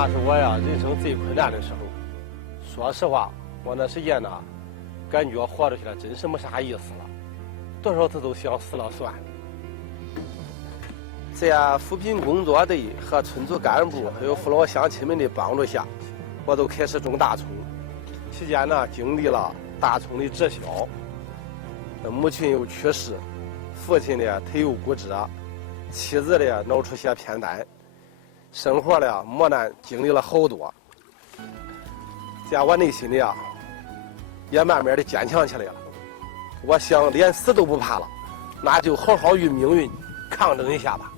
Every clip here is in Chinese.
那是我呀人生最困难的时候。说实话，我那时间呢，感觉活着起来真是没啥意思了，多少次都想死了算了。在扶贫工作队和村组干部还有父老乡亲们的帮助下，我都开始种大葱。期间呢，经历了大葱的滞销，母亲又去世，父亲呢腿又骨折，妻子呢脑出血偏瘫，生活呢磨难经历了好多。在我内心里啊，也慢慢的坚强起来了。我想连死都不怕了，那就好好与命运抗争一下吧。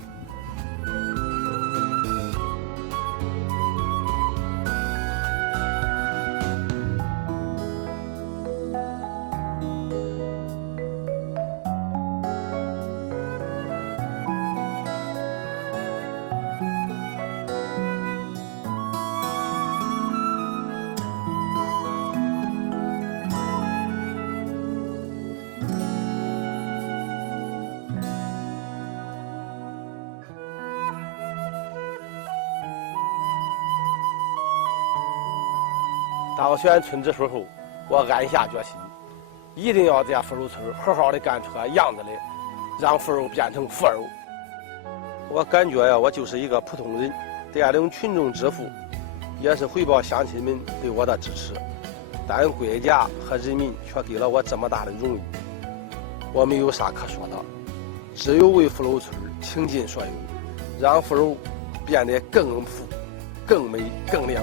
当选村支书后，我暗下决心，一定要在富柔村好好的干出个样子来，让富柔变成富柔。我感觉呀，我就是一个普通人，带领群众致富，也是回报乡亲们对我的支持。但国家和人民却给了我这么大的荣誉，我没有啥可说的，只有为富柔村倾尽所有，让富柔变得更富、更美、更亮。